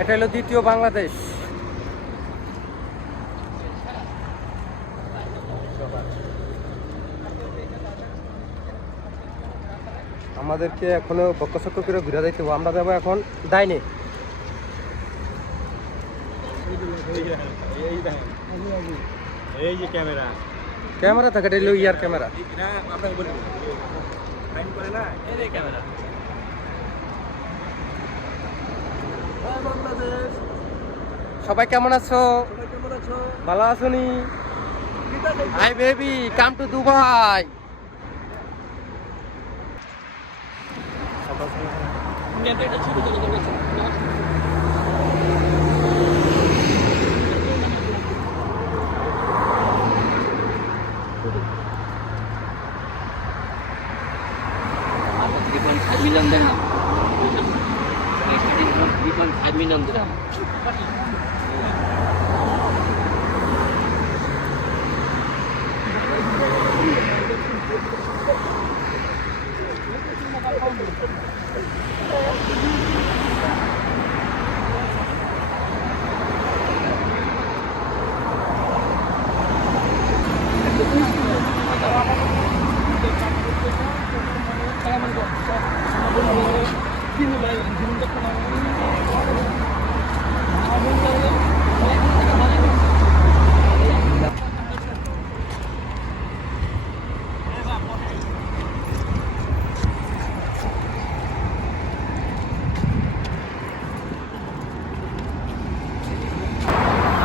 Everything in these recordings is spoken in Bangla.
এটা হলো দ্বিতীয় বাংলাদেশ। আমাদেরকে এখনো বক্কচক্র করে ঘুরে যাইতে হবে। আমরা যাবো এখন ডাইনে। এই যে ক্যামেরা ক্যামেরা থাকে, এটা হলো ইয়ার ক্যামেরা। সবাই কেমন আছো? ভালো আছো নি? Hi baby, come to Dubai.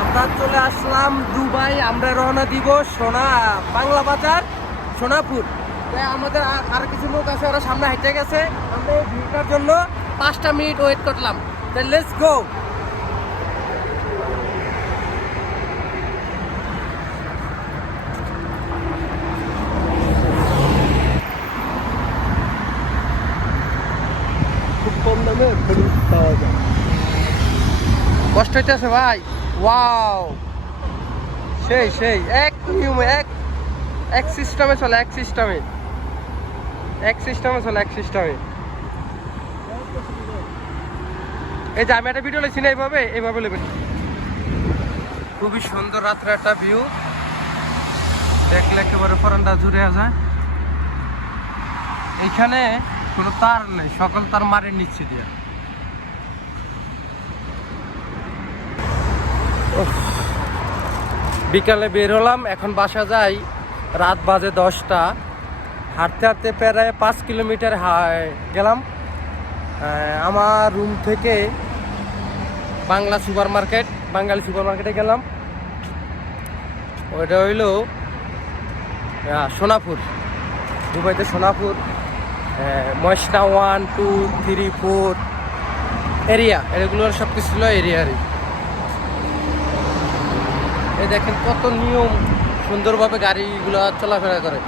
আমরা চলে আসলাম দুবাই। আমরা রওনা দিব বাংলা বাজার, সোনাপুর। তাই আমাদের আর কিছু লোক আছে, ওরা সামনে হেঁটে গেছে। আমরা এই ভিউটার জন্য 5টা মিনিট ওয়েট করলাম। তাই লেটস গো। খুব কম দামে ফরিদ পাওয়া যায়। কষ্ট হইতেছে ভাই। ওয়াও, সেই সেই এক নিয়মে এক সিস্টেমে চলে, এক সিস্টেমে চলে। এই যে আমি একটা ভিডিও লেছি না, এইভাবে নেবেন। খুবই সুন্দর রাত্রে একটা ভিউ, দেখলে একেবারে ফরানটা জুড়ে যায়। এইখানে কোনো তার নেই, সকল তার মারের নিচ্ছে দিয়া। বিকালে বের হলাম, এখন বাসা যাই। রাত বাজে 10টা। হাঁটতে হাঁটতে প্রায় 5 কিলোমিটার গেলাম। আমার রুম থেকে বাঙালি সুপার মার্কেটে গেলাম। ওইটা হইল সোনাপুর, দুবাইতে সোনাপুর। ময়সনা 1, 2, 3, 4 এরিয়া, এগুলোর সব কিছু ছিল এরিয়ারই। এই দেখেন কত নিয়ম সুন্দরভাবে গাড়িগুলো চলাফেরা করে।